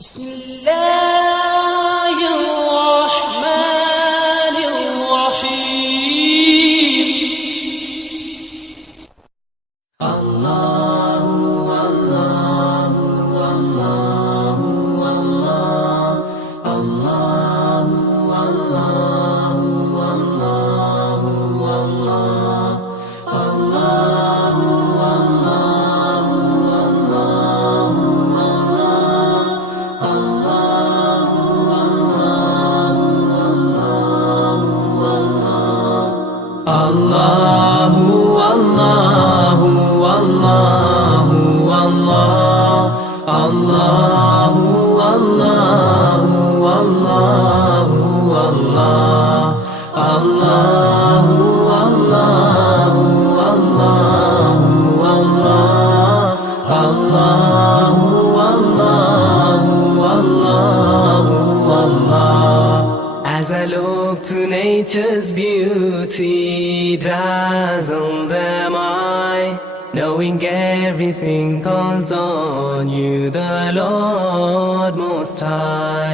بسم الله الرحمن الرحيم الله الله الله الله الله الله الله الله Allahu Allahu Allahu Allahu Allahu Allahu Allahu Allahu As I look to nature's beauty, dazzled am I, knowing everything calls on you, the Lord Most High.